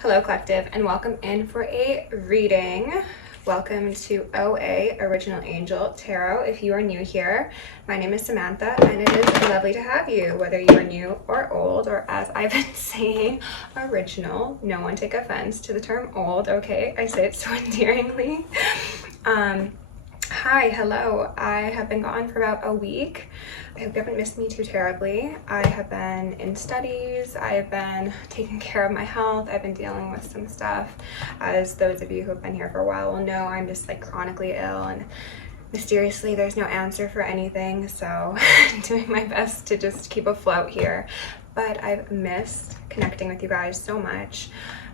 Hello Collective, and welcome in for a reading. Welcome to OA Original Angel Tarot. If you are new here, my name is Samantha and it is lovely to have you, whether you are new or old, or as I've been saying, original. No one take offense to the term old, okay? I say it so endearingly. Hi, hello. I have been gone for about a week. I hope you haven't missed me too terribly. I have been in studies. I have been taking care of my health. I've been dealing with some stuff. As those of you who have been here for a while will know, I'm just like chronically ill and mysteriously there's no answer for anything. So I'm doing my best to just keep afloat here. But I've missed connecting with you guys so much.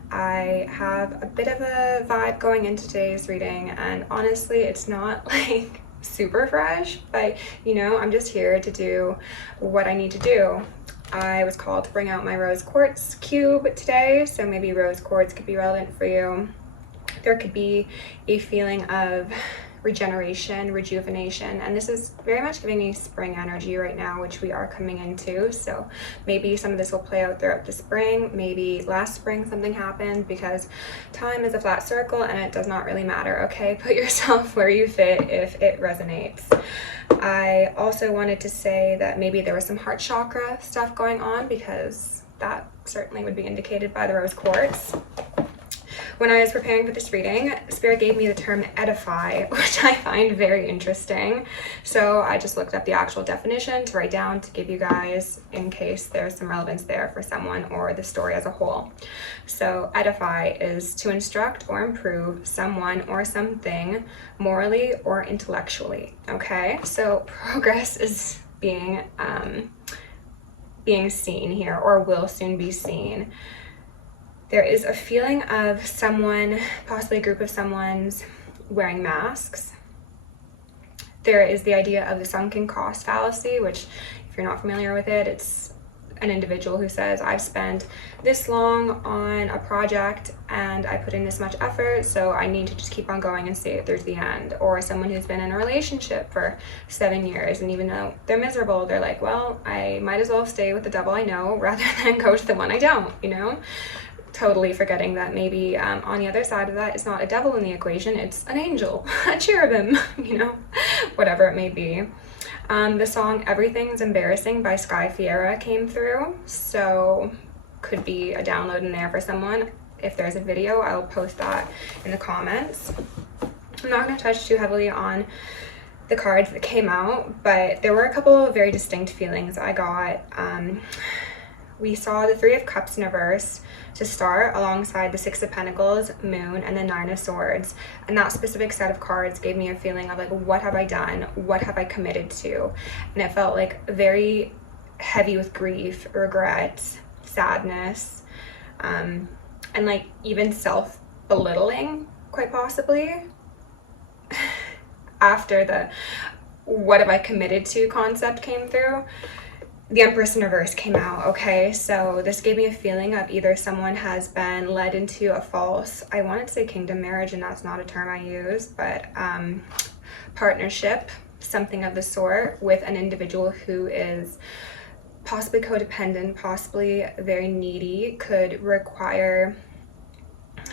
I have a bit of a vibe going into today's reading, and honestly it's not like super fresh, but you know, I'm just here to do what I need to do. I was called to bring out my rose quartz cube today, so maybe rose quartz could be relevant for you. There could be a feeling of regeneration, rejuvenation, and this is very much giving me spring energy right now, which we are coming into. So maybe some of this will play out throughout the spring. Maybe last spring something happened, because time is a flat circle and it does not really matter, okay? Put yourself where you fit if it resonates. I also wanted to say that maybe there was some heart chakra stuff going on, because that certainly would be indicated by the rose quartz. When I was preparing for this reading, Spirit gave me the term edify, which I find very interesting. So I just looked up the actual definition to write down to give you guys, in case there's some relevance there for someone or the story as a whole. So edify is to instruct or improve someone or something morally or intellectually, okay? So progress is being seen here, or will soon be seen. There is a feeling of someone, possibly a group of someone's, wearing masks. There is the idea of the sunken cost fallacy, which, if you're not familiar with it, it's an individual who says, I've spent this long on a project and I put in this much effort, so I need to just keep on going and see it through to the end. Or someone who's been in a relationship for 7 years, and even though they're miserable, they're like, well, I might as well stay with the devil I know rather than go to the one I don't, you know? Totally forgetting that maybe on the other side of that, it's not a devil in the equation, it's an angel, a cherubim, you know, whatever it may be. The song Everything's Embarrassing by Sky Fiera came through, so could be a download in there for someone. If there's a video, I'll post that in the comments. I'm not going to touch too heavily on the cards that came out, but there were a couple of very distinct feelings I got. We saw the Three of Cups in reverse to start, alongside the Six of Pentacles, Moon, and the Nine of Swords. And that specific set of cards gave me a feeling of like, what have I done? What have I committed to? And it felt like very heavy with grief, regret, sadness, and like even self-belittling, quite possibly. After the what have I committed to concept came through, the Empress in reverse came out, okay? So this gave me a feeling of either someone has been led into a false, I wanted to say kingdom marriage, and that's not a term I use, but partnership, something of the sort, with an individual who is possibly codependent, possibly very needy, could require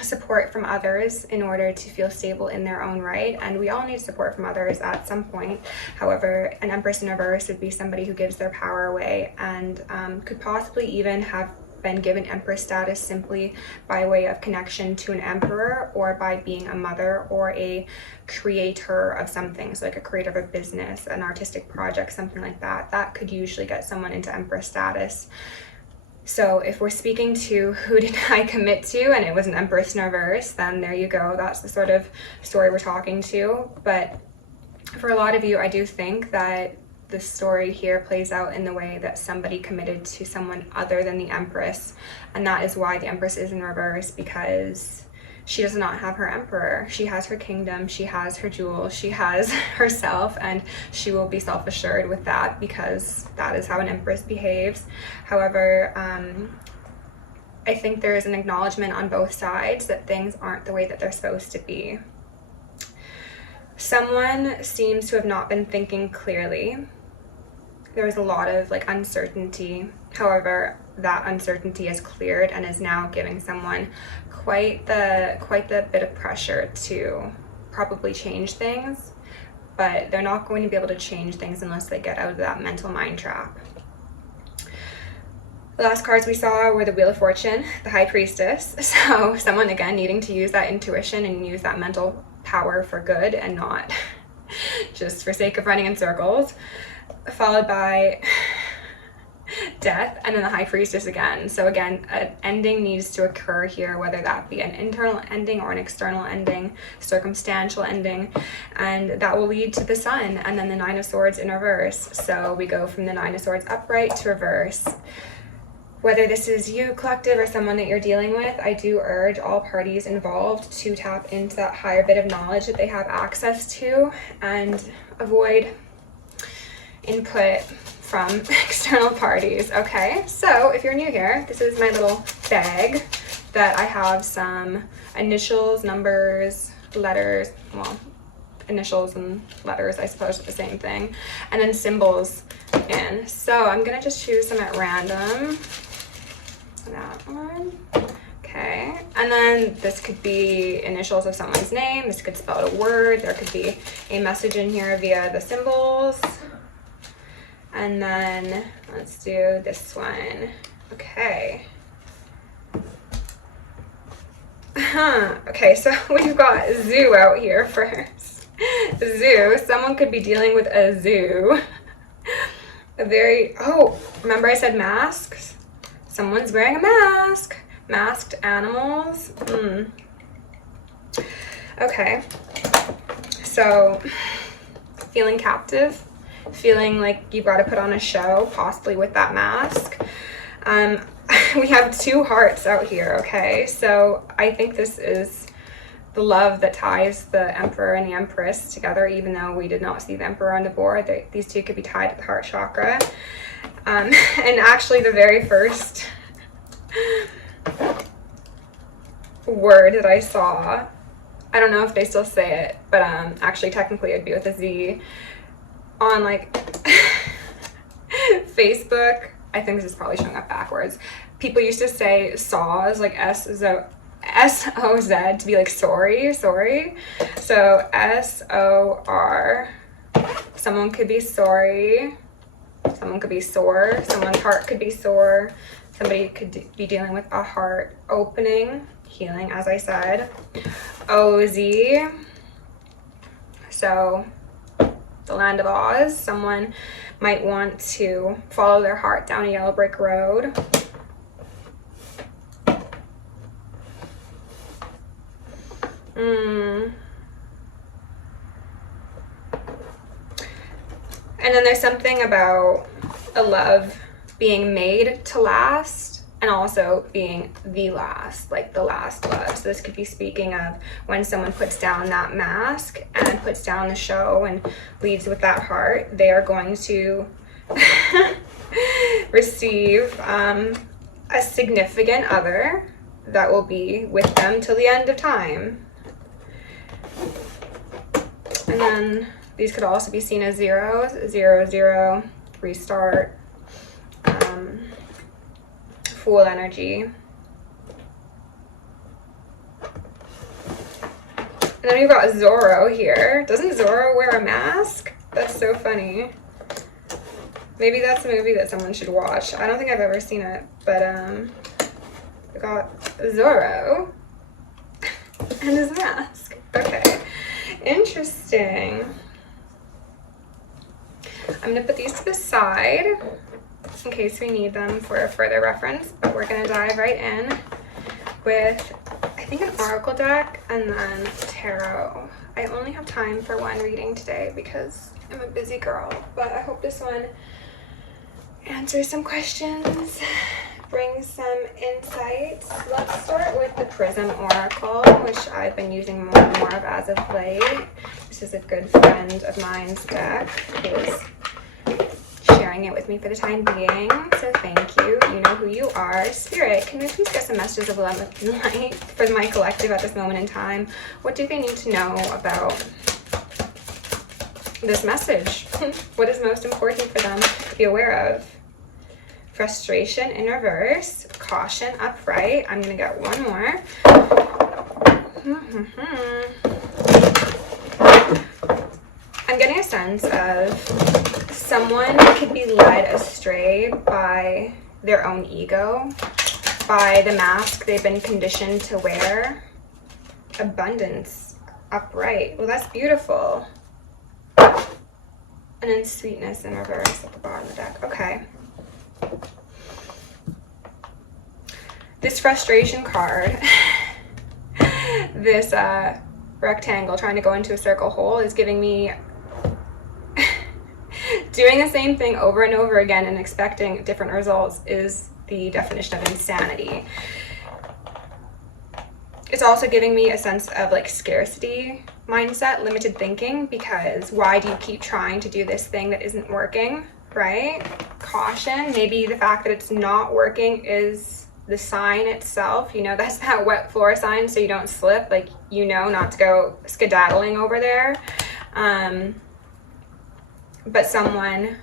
support from others in order to feel stable in their own right, and we all need support from others at some point. However, an Empress in reverse would be somebody who gives their power away, and could possibly even have been given Empress status simply by way of connection to an emperor, or by being a mother or a creator of something, so like a creator of a business, an artistic project, something like that. That could usually get someone into Empress status. So if we're speaking to who did I commit to, and it was an Empress in reverse, then there you go. That's the sort of story we're talking to. But for a lot of you, I do think that the story here plays out in the way that somebody committed to someone other than the Empress. And that is why the Empress is in reverse, because she does not have her emperor. She has her kingdom, she has her jewels, she has herself, and she will be self-assured with that, because that is how an empress behaves. However, I think there is an acknowledgement on both sides that things aren't the way that they're supposed to be. Someone seems to have not been thinking clearly. There was a lot of like uncertainty. However, that uncertainty has cleared and is now giving someone quite the bit of pressure to probably change things, but they're not going to be able to change things unless they get out of that mental mind trap. The last cards we saw were the Wheel of Fortune, the High Priestess. So someone, again, needing to use that intuition and use that mental power for good and not just for sake of running in circles, followed by Death, and then the High Priestess again. So again, an ending needs to occur here, whether that be an internal ending or an external ending, circumstantial ending, and that will lead to the Sun, and then the Nine of Swords in reverse. So we go from the Nine of Swords upright to reverse. Whether this is you, collective, or someone that you're dealing with, I do urge all parties involved to tap into that higher bit of knowledge that they have access to and avoid input from external parties. Okay, so if you're new here, this is my little bag that I have some initials, numbers, letters, well, initials and letters, I suppose, are the same thing, and then symbols in. So I'm gonna just choose some at random. That one. Okay, and then this could be initials of someone's name, this could spell out a word, there could be a message in here via the symbols. And then let's do this one. Okay. Okay, so we've got zoo out here first. Zoo, someone could be dealing with a zoo. Oh, remember I said masks? Someone's wearing a mask. Masked animals. Okay. So, feeling captive. Feeling like you've got to put on a show, possibly with that mask. We have two hearts out here, okay? So I think this is the love that ties the Emperor and the Empress together, even though we did not see the Emperor on the board. These two could be tied to the heart chakra. And actually the very first word that I saw, I don't know if they still say it, but actually technically it'd be with a Z, on like Facebook. I think this is probably showing up backwards. People used to say saws, like S-O-Z, to be like sorry. So S-O-R. Someone could be sorry. Someone could be sore. Someone's heart could be sore. Somebody could be dealing with a heart opening, healing, as I said. O-Z. So the Land of Oz. Someone might want to follow their heart down a yellow brick road. And then there's something about a love being made to last and also being the last, like the last love. So this could be speaking of when someone puts down that mask and puts down the show and leads with that heart, they are going to receive a significant other that will be with them till the end of time. And then these could also be seen as zeros, 0, 0, restart, Fool energy. And then we've got Zorro here. Doesn't Zorro wear a mask? That's so funny. Maybe that's a movie that someone should watch. I don't think I've ever seen it, but we got Zorro and his mask. Okay, interesting. I'm gonna put these to the side in case we need them for further reference, but we're gonna dive right in with, I think, an oracle deck and then tarot. I only have time for one reading today because I'm a busy girl, but I hope this one answers some questions, brings some insights. Let's start with the Prism Oracle, which I've been using more and more of as of late. This is a good friend of mine's deck who is sharing it with me for the time being, so thank you. You know who you are. Spirit, can we please get some messages of love and light for my collective at this moment in time? What do they need to know about this message? What is most important for them to be aware of? frustration in reverse, caution upright. I'm gonna get one more. I'm getting a sense of someone could be led astray by their own ego, by the mask they've been conditioned to wear. Abundance upright. Well, that's beautiful. And then sweetness in reverse at the bottom of the deck. Okay. This frustration card, this rectangle trying to go into a circle hole, is giving me doing the same thing over and over again and expecting different results is the definition of insanity. It's also giving me a sense of like scarcity mindset, limited thinking, because why do you keep trying to do this thing that isn't working, right? Caution, maybe the fact that it's not working is the sign itself. You know, that's that wet floor sign, so you don't slip, like, you know, not to go skedaddling over there. But someone,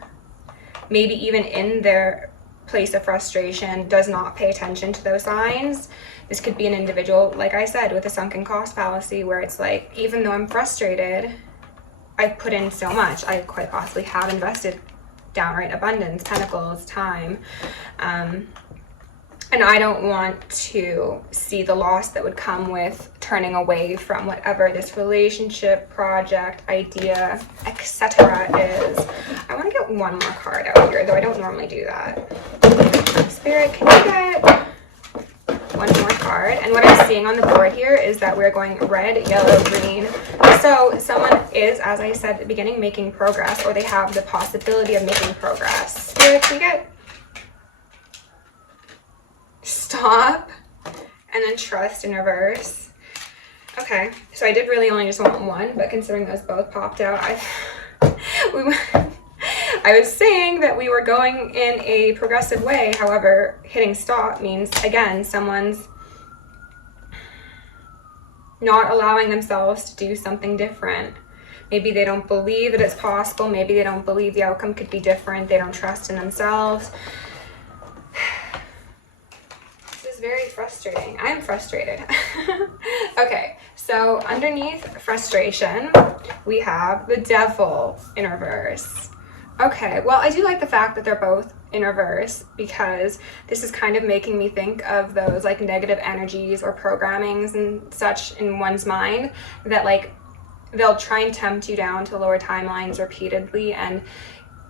maybe even in their place of frustration, does not pay attention to those signs. This could be an individual, like I said, with a sunken cost fallacy, where it's like, even though I'm frustrated, I put in so much. I quite possibly have invested downright abundance, pentacles, time. And I don't want to see the loss that would come with turning away from whatever this relationship, project, idea, etc. is. I want to get one more card out here, though I don't normally do that. Spirit, can you get one more card? And what I'm seeing on the board here is that we're going red, yellow, green. So someone is, as I said at the beginning, making progress, or they have the possibility of making progress. Spirit, can you get stop and then trust in reverse? Okay, so I did really only just want one, but considering those both popped out, I was saying that we were going in a progressive way. However, hitting stop means, again, someone's not allowing themselves to do something different. Maybe they don't believe that it's possible. Maybe they don't believe the outcome could be different. They don't trust in themselves. Very frustrating. I'm frustrated. Okay, so underneath frustration, we have the devil in reverse. Okay, well, I do like the fact that they're both in reverse, because this is kind of making me think of those like negative energies or programmings and such in one's mind that like they'll try and tempt you down to lower timelines repeatedly, and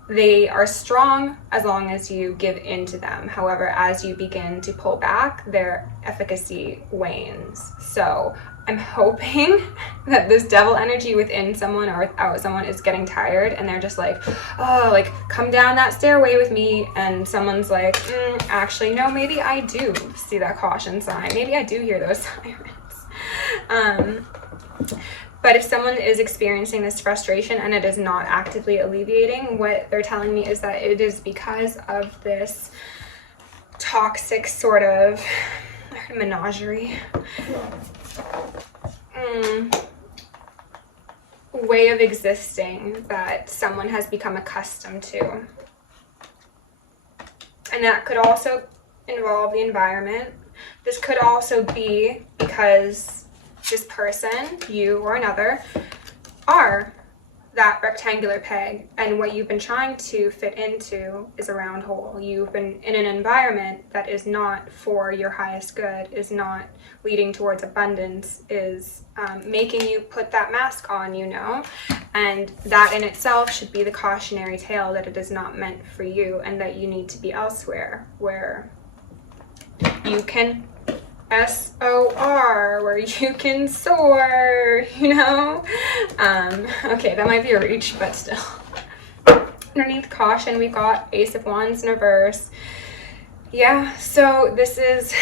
they are strong as long as you give in to them. However, as you begin to pull back, their efficacy wanes. So I'm hoping that this devil energy within someone or without someone is getting tired, and they're just like, oh, like, come down that stairway with me. And someone's like, actually, no, maybe I do see that caution sign. Maybe I do hear those sirens. But if someone is experiencing this frustration and it is not actively alleviating, what they're telling me is that it is because of this toxic sort of menagerie way of existing that someone has become accustomed to. And that could also involve the environment. This could also be because this person, you or another, are that rectangular peg, and what you've been trying to fit into is a round hole. You've been in an environment that is not for your highest good, is not leading towards abundance, is making you put that mask on, you know, and that in itself should be the cautionary tale that it is not meant for you, and that you need to be elsewhere where you can SOR, where you can soar, you know? Okay, that might be a reach, but still. Underneath caution, we've got Ace of Wands in reverse. Yeah, so this is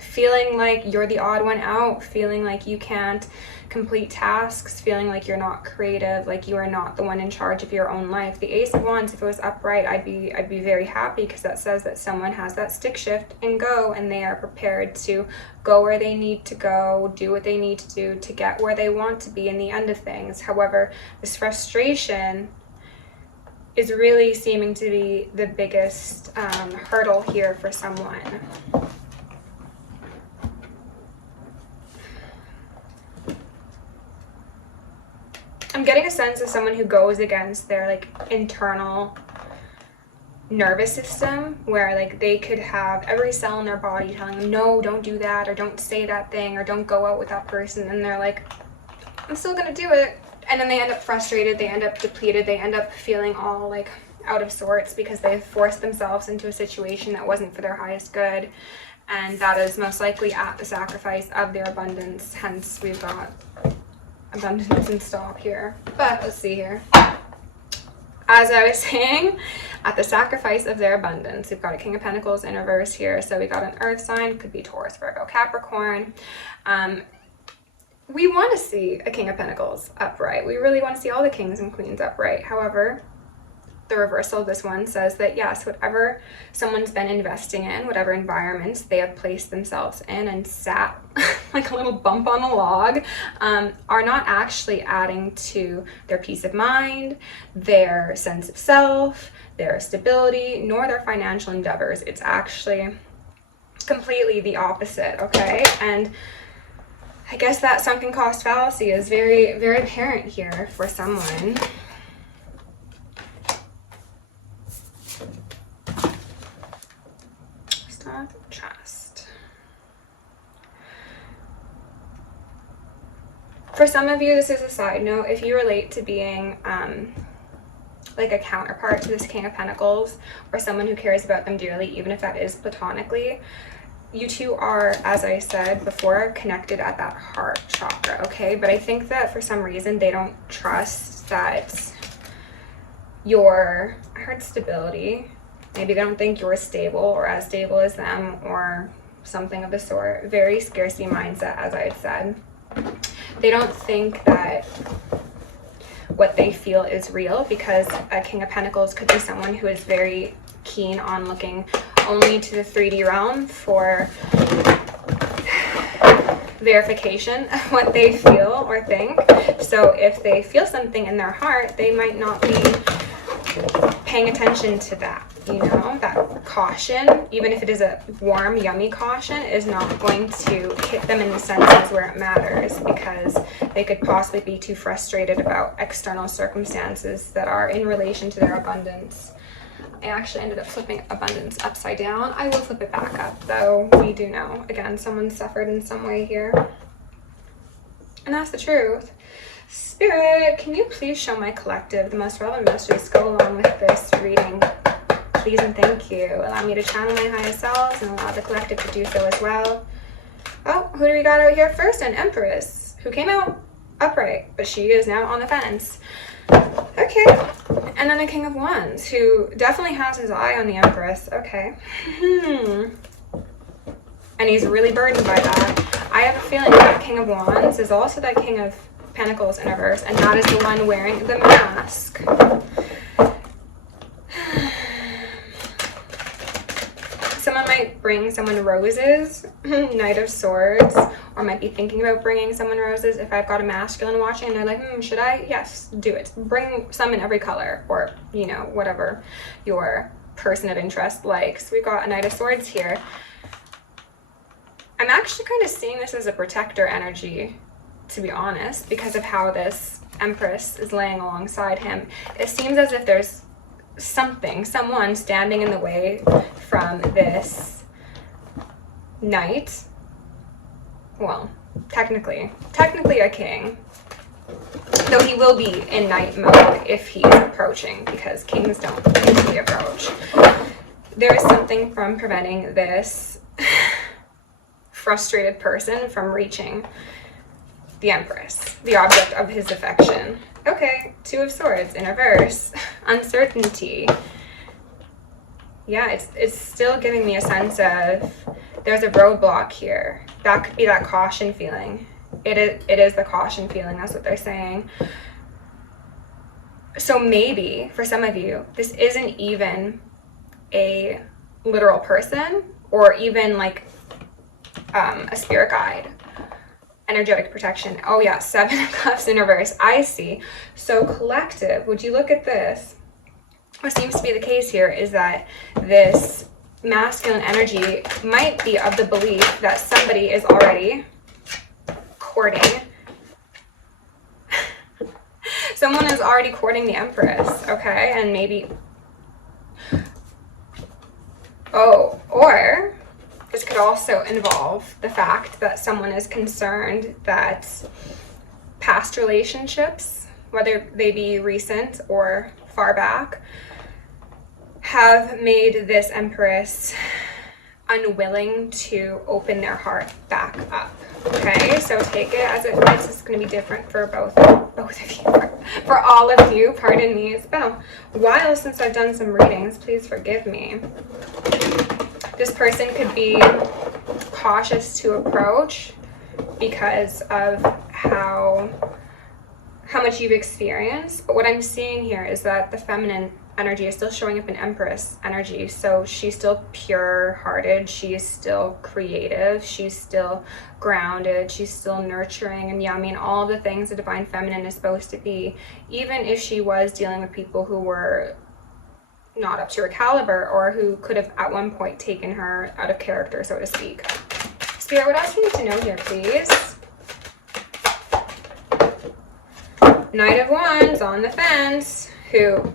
feeling like you're the odd one out, feeling like you can't complete tasks, feeling like you're not creative, like you are not the one in charge of your own life. The Ace of Wands, if it was upright, I'd be very happy, because that says that someone has that stick shift and go, and they are prepared to go where they need to go, do what they need to do to get where they want to be in the end of things. However, this frustration is really seeming to be the biggest hurdle here for someone. I'm getting a sense of someone who goes against their like internal nervous system, where like they could have every cell in their body telling them, no, don't do that, or don't say that thing, or don't go out with that person, and they're like, I'm still gonna do it. And then they end up frustrated, they end up depleted, they end up feeling all like out of sorts because they've forced themselves into a situation that wasn't for their highest good, and that is most likely at the sacrifice of their abundance. Hence we've got abundance and stop here. But let's see here. As I was saying, at the sacrifice of their abundance, we've got a King of Pentacles in reverse here. So we got an earth sign, could be Taurus, Virgo, Capricorn. We want to see a King of Pentacles upright. We really want to see all the kings and queens upright. However, the reversal of this one says that yes, whatever someone's been investing in, whatever environments they have placed themselves in and sat like a little bump on a log, are not actually adding to their peace of mind, their sense of self, their stability, nor their financial endeavors. It's actually completely the opposite, okay? And I guess that sunken cost fallacy is very, very apparent here for someone. Trust. For some of you, this is a side note. If you relate to being like a counterpart to this King of Pentacles, or someone who cares about them dearly, even if that is platonically, you two are, as I said before, connected at that heart chakra, okay? But I think that for some reason they don't trust that your, I heard stability, maybe they don't think you're stable or as stable as them or something of the sort. Very scarcity mindset, as I had said. They don't think that what they feel is real, because a King of Pentacles could be someone who is very keen on looking only to the 3D realm for verification of what they feel or think. So if they feel something in their heart, they might not be paying attention to that, you know, that caution, even if it is a warm, yummy caution, is not going to hit them in the senses where it matters, because they could possibly be too frustrated about external circumstances that are in relation to their abundance. I actually ended up flipping abundance upside down. I will flip it back up, though. We do know, again, someone suffered in some way here. And that's the truth. Spirit, can you please show my collective the most relevant messages to go along with this reading? Please and thank you. Allow me to channel my highest selves and allow the collective to do so as well. Oh, who do we got out here first? An empress who came out upright, but she is now on the fence. Okay. And then a King of Wands who definitely has his eye on the empress. Okay. And he's really burdened by that. I have a feeling that King of Wands is also that King of Pentacles in reverse, and that is the one wearing the mask. Someone might bring someone roses, Knight of Swords, or might be thinking about bringing someone roses. If I've got a masculine watching and they're like, should I? Yes, do it. Bring some in every color, or, you know, whatever your person of interest likes. We've got a Knight of Swords here. I'm actually kind of seeing this as a protector energy, to be honest, because of how this Empress is laying alongside him. It seems as if there's someone standing in the way from this knight. Well, technically a king, though he will be in knight mode if he's approaching, because kings don't usually approach. There is something from preventing this frustrated person from reaching the Empress, the object of his affection. Okay, Two of Swords in reverse. Uncertainty. Yeah, it's still giving me a sense of there's a roadblock here. That could be that caution feeling. It is the caution feeling, that's what they're saying. So maybe, for some of you, this isn't even a literal person, or even like a spirit guide. Energetic protection. Oh yeah, Seven of Cups in reverse. I see. So collective, would you look at this? what seems to be the case here is that this masculine energy might be of the belief that somebody is already courting. Someone is already courting the Empress, okay? And maybe, oh, or this could also involve the fact that someone is concerned that past relationships, whether they be recent or far back, have made this Empress unwilling to open their heart back up. Okay, so take it as it is. It's going to be different for both of you, for all of you. Pardon me. It's been a while since I've done some readings. Please forgive me. This person could be cautious to approach because of how much you've experienced. But what I'm seeing here is that the feminine energy is still showing up in Empress energy. So she's still pure-hearted, she's still creative, she's still grounded, she's still nurturing and yummy, and all of the things the divine feminine is supposed to be, even if she was dealing with people who were not up to her caliber, or who could have at one point taken her out of character, so to speak. Spirit, what else do you need to know here, please? Knight of Wands on the fence, who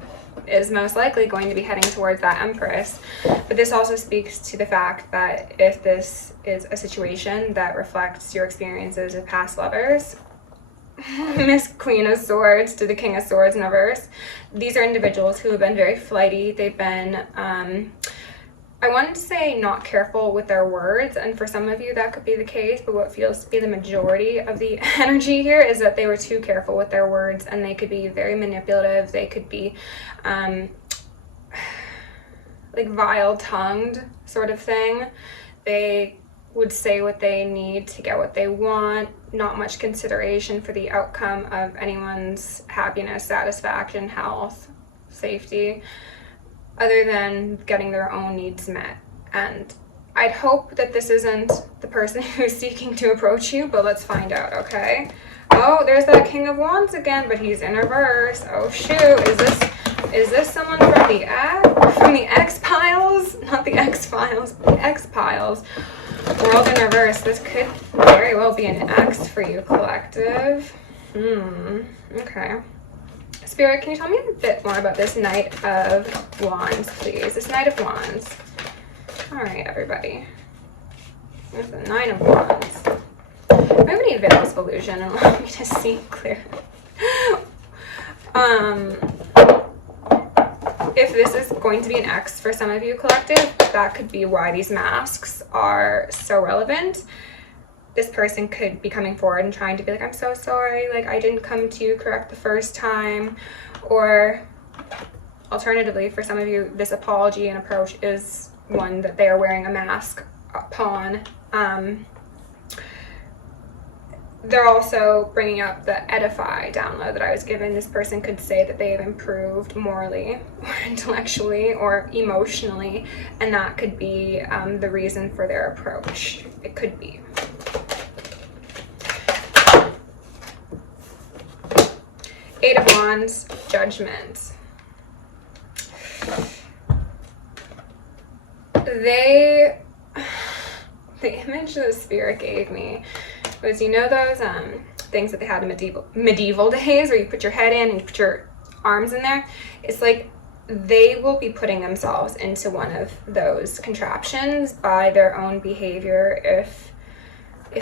is most likely going to be heading towards that Empress. But this also speaks to the fact that if this is a situation that reflects your experiences with past lovers, Miss Queen of Swords to the King of Swords in reverse, these are individuals who have been very flighty. They've been, I wanted to say not careful with their words, and for some of you that could be the case, but what feels to be the majority of the energy here is that they were too careful with their words, and they could be very manipulative. They could be like vile-tongued sort of thing. They would say what they need to get what they want, not much consideration for the outcome of anyone's happiness, satisfaction, health, safety, other than getting their own needs met. And I'd hope that this isn't the person who's seeking to approach you, but let's find out, okay? Oh, there's that King of Wands again, but he's in reverse. Oh shoot, is this someone from the X-Piles? Not the X-Files, the X-Piles. World in reverse. This could very well be an X for you, collective. Okay. Spirit, can you tell me a bit more about this Knight of Wands, please? This Knight of Wands. All right, everybody. There's the Nine of Wands. Maybe need Veil's illusion and allow me to see clearly. If this is going to be an X for some of you, collective, that could be why these masks are so relevant. This person could be coming forward and trying to be like, I'm so sorry, like I didn't come to you correct the first time. Or alternatively, for some of you, this apology and approach is one that they are wearing a mask upon. They're also bringing up the edify download that I was given. This person could say that they have improved morally or intellectually or emotionally, and that could be the reason for their approach. It could be. Eight of Wands, Judgment. The image the Spirit gave me was, you know those things that they had in medieval days where you put your head in and you put your arms in there? It's like they will be putting themselves into one of those contraptions by their own behavior if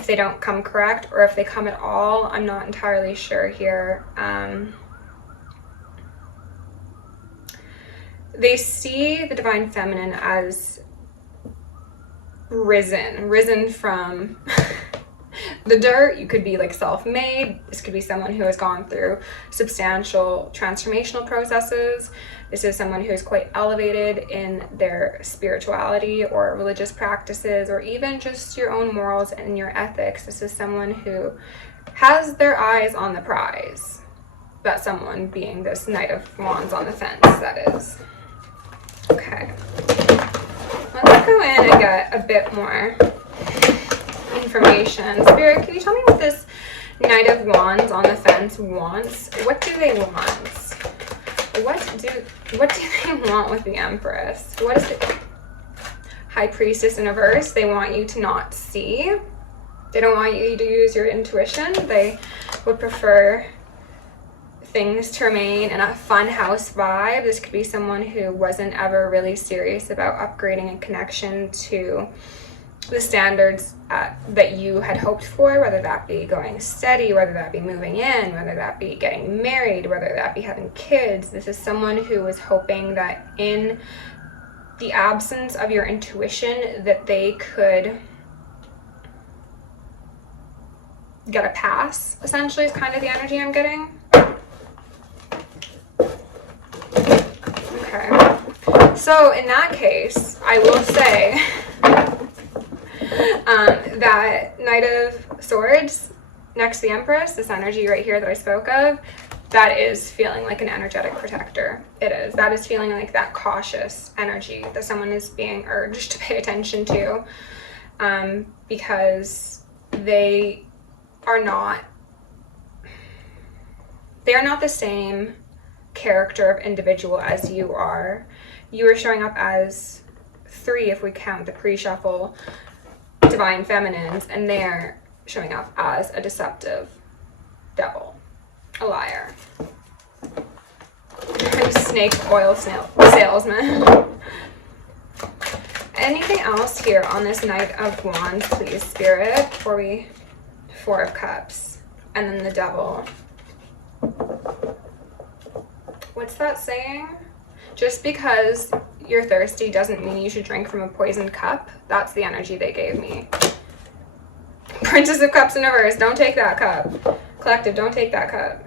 they don't come correct, or if they come at all. I'm not entirely sure here. They see the divine feminine as risen from the dirt. You could be like self-made. This could be someone who has gone through substantial transformational processes. This is someone who is quite elevated in their spirituality or religious practices, or even just your own morals and your ethics. This is someone who has their eyes on the prize. That someone being this Knight of Wands on the fence, that is. Okay. Let's go in and get a bit more information. Spirit, can you tell me what this Knight of Wands on the fence wants? What do they want? what do they want with the Empress? What is the High Priestess in reverse? They want you to not see. They don't want you to use your intuition. They would prefer things to remain in a fun house vibe. This could be someone who wasn't ever really serious about upgrading a connection to the standards that you had hoped for, whether that be going steady, whether that be moving in, whether that be getting married, whether that be having kids. This is someone who was hoping that in the absence of your intuition that they could get a pass, essentially, is kind of the energy I'm getting. Okay. So in that case, I will say that Knight of Swords next to the Empress, this energy right here that I spoke of, that is feeling like an energetic protector. It is. That is feeling like that cautious energy that someone is being urged to pay attention to, because they are not the same character of individual as you are. You are showing up as 3 if we count the pre-shuffle divine feminines, and they're showing up as a deceptive devil, a liar, a snake oil salesman. Anything else here on this Knight of Wands, please, Spirit, before we... 4 of Cups, and then the Devil. What's that saying? Just because you're thirsty doesn't mean you should drink from a poisoned cup. That's the energy they gave me. Princess of Cups in reverse. Don't take that cup. Collective, don't take that cup.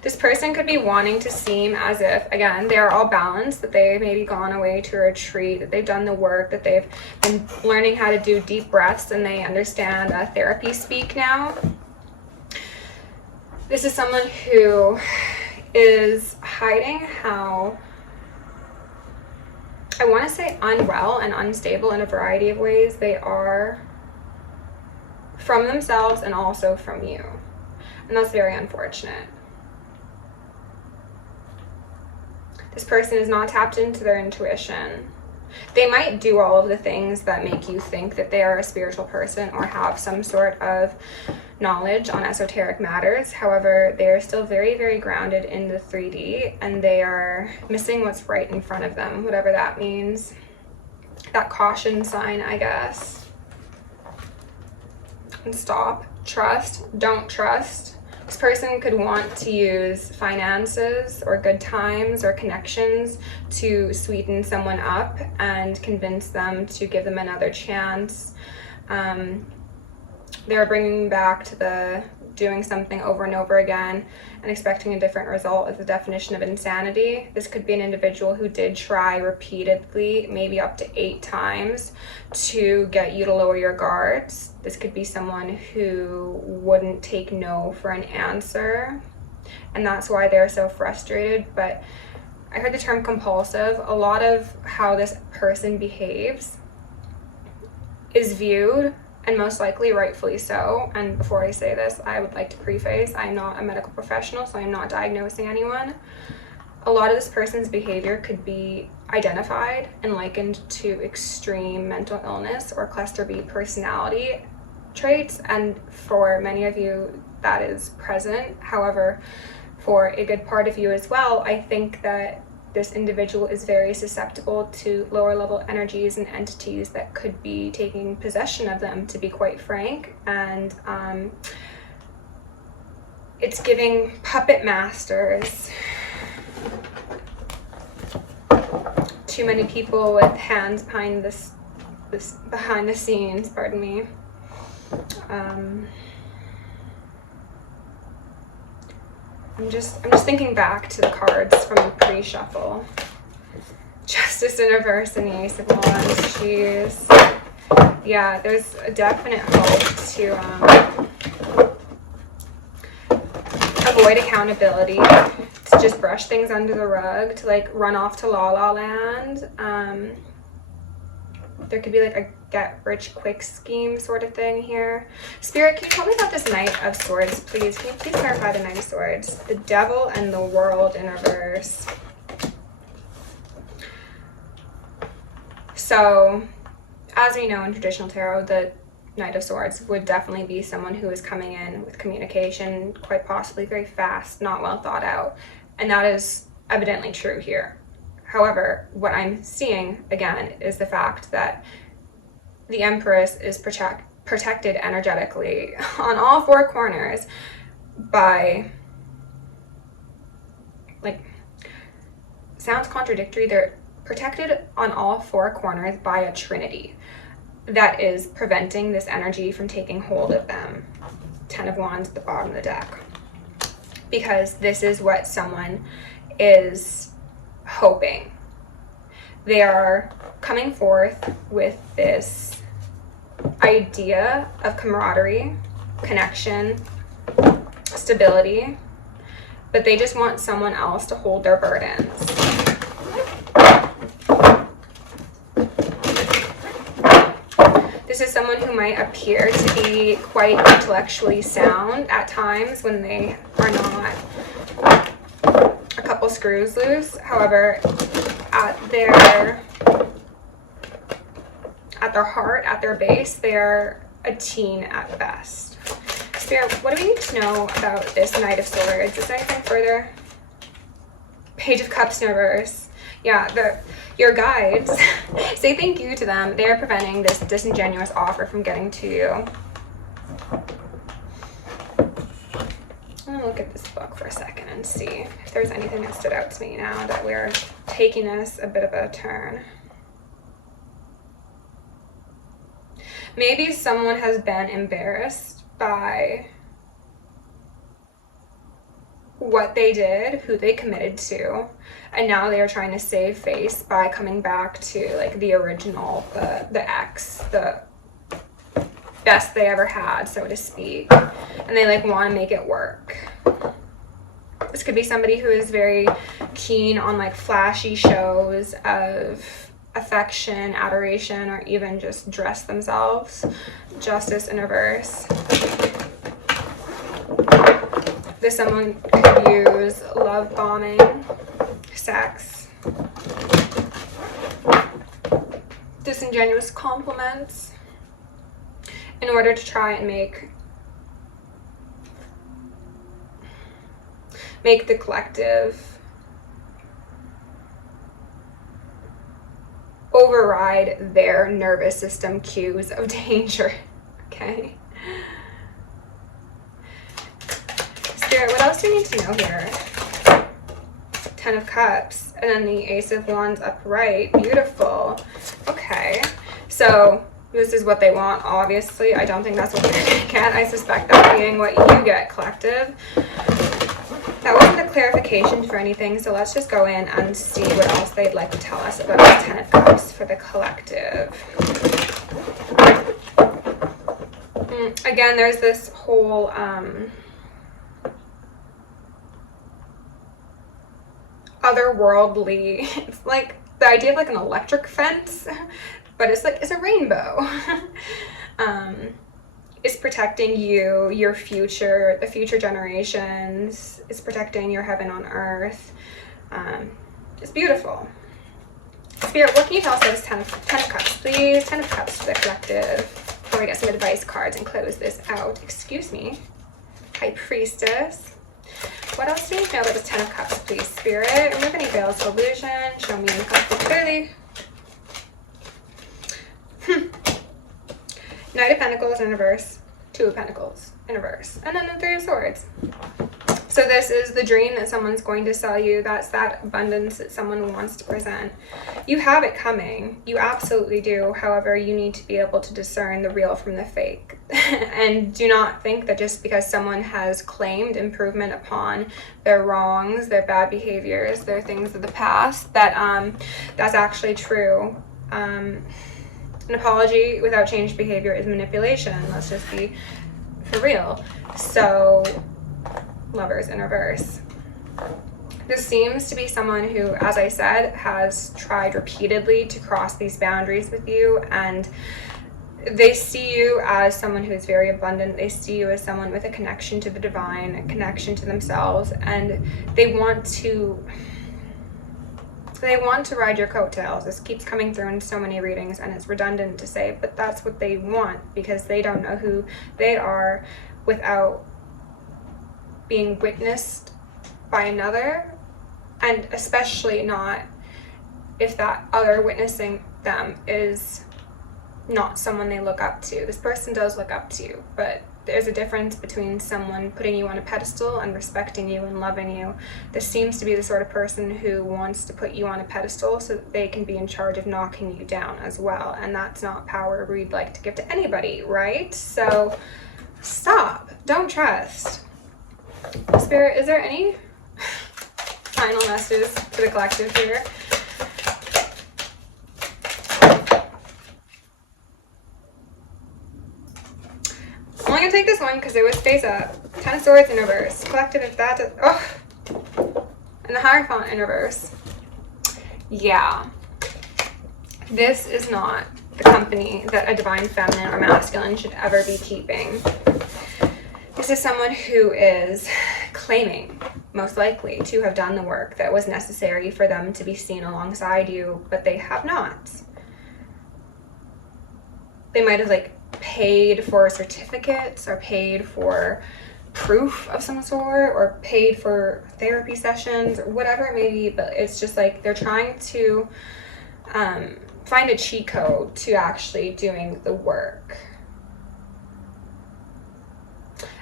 This person could be wanting to seem as if, again, they are all balanced, that they've maybe gone away to a retreat, that they've done the work, that they've been learning how to do deep breaths, and they understand therapy speak now. This is someone who is hiding how, I want to say, unwell and unstable in a variety of ways they are from themselves and also from you. And that's very unfortunate. This person is not tapped into their intuition. They might do all of the things that make you think that they are a spiritual person or have some sort of knowledge on esoteric matters. However, they are still very, very grounded in the 3D, and they are missing what's right in front of them, whatever that means. That caution sign, I guess. And stop. Trust. Don't trust. This person could want to use finances or good times or connections to sweeten someone up and convince them to give them another chance. They're bringing back to the doing something over and over again and expecting a different result as the definition of insanity. This could be an individual who did try repeatedly, maybe up to 8 times, to get you to lower your guards. This could be someone who wouldn't take no for an answer, and that's why they're so frustrated. But I heard the term compulsive. A lot of how this person behaves is viewed, and most likely rightfully so. And before I say this, I would like to preface, I'm not a medical professional, so I'm not diagnosing anyone. A lot of this person's behavior could be identified and likened to extreme mental illness or cluster B personality traits, and for many of you that is present. However, for a good part of you as well, I think that this individual is very susceptible to lower level energies and entities that could be taking possession of them, to be quite frank. And it's giving puppet masters. Too many people with hands behind this behind the scenes, pardon me. I'm just thinking back to the cards from the pre-shuffle. Justice in reverse and the Ace of Wands. Jeez. Yeah, there's a definite hope to avoid accountability, to just brush things under the rug, to like run off to La La Land. There could be like get rich quick scheme sort of thing here. Spirit, can you tell me about this Knight of Swords, please? Can you please clarify the Knight of Swords? The Devil and the World in reverse. So, as we know in traditional tarot, the Knight of Swords would definitely be someone who is coming in with communication, quite possibly very fast, not well thought out. And that is evidently true here. However, what I'm seeing, again, is the fact that the Empress is protected energetically on all four corners by, like, sounds contradictory, they're protected on all four corners by a trinity that is preventing this energy from taking hold of them. 10 of Wands at the bottom of the deck. Because this is what someone is hoping. They are coming forth with this idea of camaraderie, connection, stability, but they just want someone else to hold their burdens. This is someone who might appear to be quite intellectually sound at times when they are not a couple screws loose. However, at their heart, at their base, they are a teen at best. Spirit, what do we need to know about this Knight of Swords? Is there anything further? Page of Cups in reverse. Yeah, your guides, say thank you to them. They are preventing this disingenuous offer from getting to you. I'm gonna look at this book for a second and see if there's anything that stood out to me now that we're taking this a bit of a turn. Maybe someone has been embarrassed by what they did, who they committed to, and now they are trying to save face by coming back to like the original, the ex, the best they ever had, so to speak, and they like want to make it work. This could be somebody who is very keen on like flashy shows of affection, adoration, or even just dress themselves. Justice in reverse. This someone could use love bombing, sex, disingenuous compliments in order to try and make the collective override their nervous system cues of danger. Okay. Spirit, what else do we need to know here? 10 of Cups, and then the Ace of Wands upright. Beautiful. Okay, so this is what they want, obviously. I don't think that's what they're gonna get. I suspect that being what you get, collective. That wasn't a clarification for anything, so let's just go in and see what else they'd like to tell us about this 10 of Cups for the collective. Again, there's this whole otherworldly, it's like the idea of like an electric fence, but it's like, it's a rainbow. It's protecting you, your future, the future generations. It's protecting your heaven on earth. It's beautiful. Spirit, what can you tell us about this 10 of Cups, please? 10 of Cups for the collective. Before we get some advice cards and close this out. Excuse me. High Priestess. What else do you need to know about this 10 of Cups, please? Spirit, remove any veils of illusion. Show me the cup clearly. Knight of Pentacles in reverse. 2 of Pentacles in reverse. And then the 3 of Swords. So this is the dream that someone's going to sell you. That's that abundance that someone wants to present. You have it coming. You absolutely do. However, you need to be able to discern the real from the fake. And do not think that just because someone has claimed improvement upon their wrongs, their bad behaviors, their things of the past, that that's actually true. An apology without changed behavior is manipulation. Let's just be for real. So, Lovers in reverse. This seems to be someone who, as I said, has tried repeatedly to cross these boundaries with you, and they see you as someone who is very abundant. They see you as someone with a connection to the divine, a connection to themselves, and they want to ride your coattails. This keeps coming through in so many readings, and it's redundant to say, but that's what they want, because they don't know who they are without being witnessed by another, and especially not if that other witnessing them is not someone they look up to. This person does look up to you, but there's a difference between someone putting you on a pedestal and respecting you and loving you. This seems to be the sort of person who wants to put you on a pedestal so that they can be in charge of knocking you down as well, and that's not power we'd like to give to anybody, right? So stop. Don't trust. Spirit, is there any final messages for the collective here? I'm only gonna take this one because it was face up. 10 of Swords in reverse. Collective, if that does, and the Hierophant in reverse. Yeah. This is not the company that a divine feminine or masculine should ever be keeping. This is someone who is claiming, most likely, to have done the work that was necessary for them to be seen alongside you, but they have not. They might have paid for certificates or paid for proof of some sort or paid for therapy sessions or whatever it may be, but it's just they're trying to find a cheat code to actually doing the work.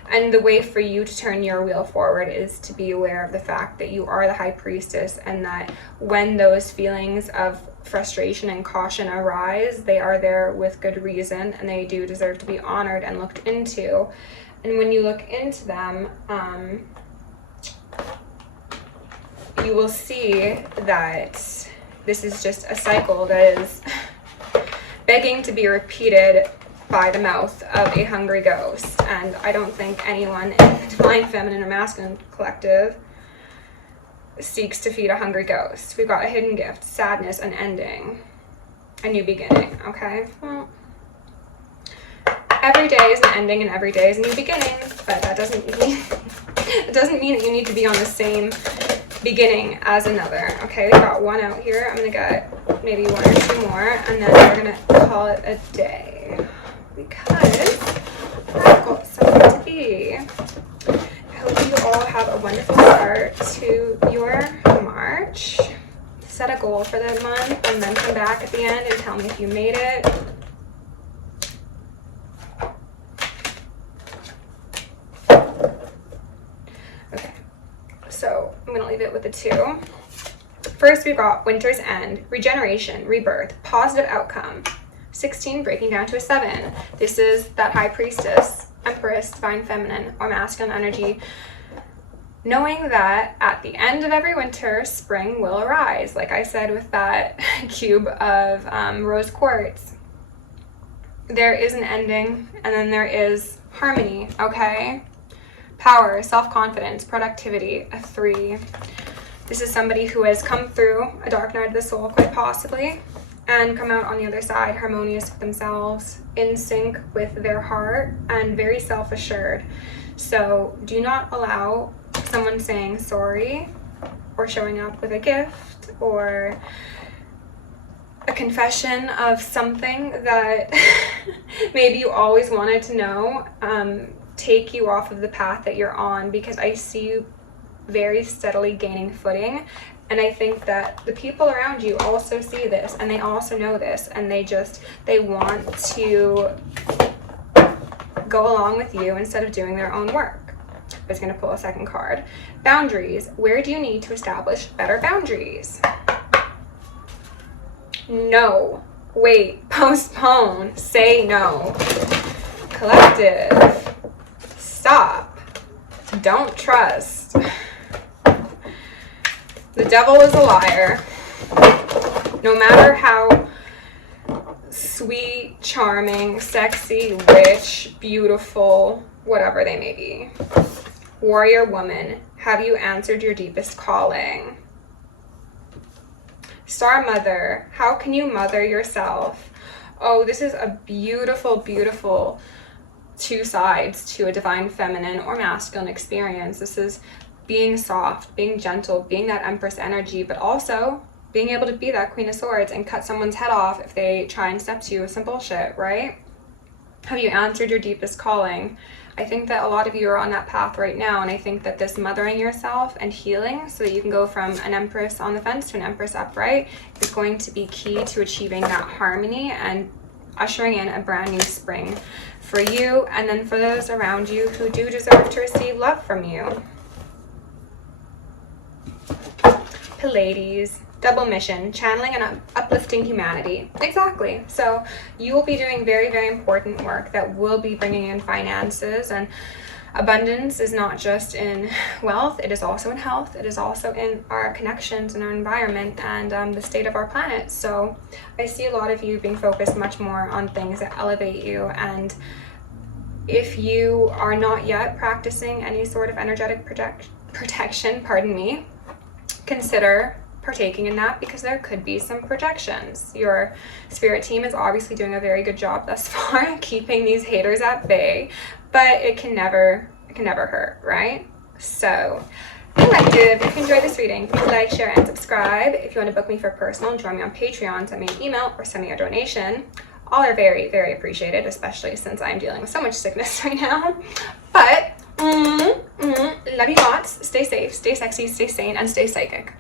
And the way for you to turn your wheel forward is to be aware of the fact that you are the High Priestess, and that when those feelings of frustration and caution arise, they are there with good reason, and they do deserve to be honored and looked into. And when you look into them, you will see that this is just a cycle that is begging to be repeated by the mouth of a hungry ghost. And I don't think anyone in the divine feminine or masculine collective seeks to feed a hungry ghost. We've got a hidden gift, sadness, an ending, a new beginning. Okay, well, every day is an ending and every day is a new beginning, but that doesn't mean that you need to be on the same beginning as another. Okay, we got one out here. I'm gonna get maybe one or two more, and then we're gonna call it a day, because I've got something to be. I hope you all have a wonderful start to your March. Set a goal for the month and then come back at the end and tell me if you made it. Okay, so I'm gonna leave it with the 2. First, we've got Winter's End, regeneration, rebirth, positive outcome. 16 breaking down to a 7. This is that High Priestess, Empress, divine feminine or masculine energy, knowing that at the end of every winter, spring will arise. Like I said with that cube of rose quartz, there is an ending and then there is harmony. Okay, power, self-confidence, productivity, a 3. This is somebody who has come through a dark night of the soul, quite possibly, and come out on the other side harmonious with themselves, in sync with their heart, and very self-assured. So do not allow someone saying sorry or showing up with a gift or a confession of something that maybe you always wanted to know, take you off of the path that you're on, because I see you very steadily gaining footing. And I think that the people around you also see this, and they also know this, and they want to go along with you instead of doing their own work. I was going to pull a second card. Boundaries. Where do you need to establish better boundaries? No. Wait. Postpone. Say no. Collective. Stop. Don't trust. The devil is a liar. No matter how sweet, charming, sexy, rich, beautiful, whatever they may be. Warrior woman, have you answered your deepest calling? Star mother, how can you mother yourself? Oh, this is a beautiful, beautiful two sides to a divine feminine or masculine experience. This is being soft, being gentle, being that empress energy, but also being able to be that queen of swords and cut someone's head off if they try and step to you with some bullshit, right? Have you answered your deepest calling? I think that a lot of you are on that path right now, and I think that this mothering yourself and healing so that you can go from an empress on the fence to an empress upright is going to be key to achieving that harmony and ushering in a brand new spring for you and then for those around you who do deserve to receive love from you. Pleiades, double mission, channeling and uplifting humanity. Exactly. So you will be doing very, very important work that will be bringing in finances, and abundance is not just in wealth, it is also in health, it is also in our connections and our environment and the state of our planet. So I see a lot of you being focused much more on things that elevate you, and if you are not yet practicing any sort of energetic protection, consider partaking in that, because there could be some projections. Your spirit team is obviously doing a very good job thus far keeping these haters at bay, but it can never hurt, right? So collective, if you enjoyed this reading, please like, share, and subscribe. If you want to book me for personal, join me on Patreon, send me an email or send me a donation. All are very, very appreciated, especially since I'm dealing with so much sickness right now. But love you lots. Stay safe, stay sexy, stay sane, and stay psychic.